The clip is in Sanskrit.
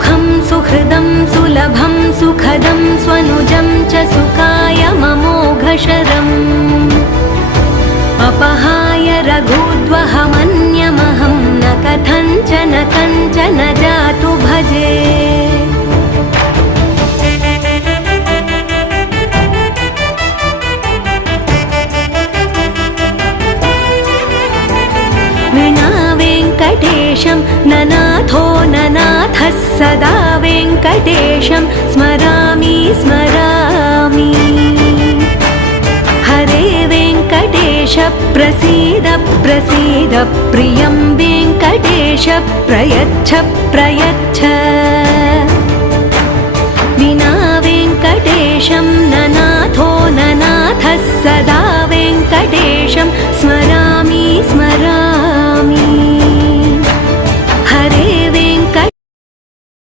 सुखं सुहृदं सुलभं सुखदं स्वनुजं च सुखाय ममोघशरम् अपहाय रघुद्वहमन्यमहं न कथञ्चन कञ्चन जातु भजे। विना वेङ्कटेशं ननाथो ननाथः सदा वेङ्कटेशं स्मरामि स्मरामि। हरे वेङ्कटेश प्रसीद प्रसीद प्रियं वेङ्कटेश प्रयच्छ प्रयच्छ।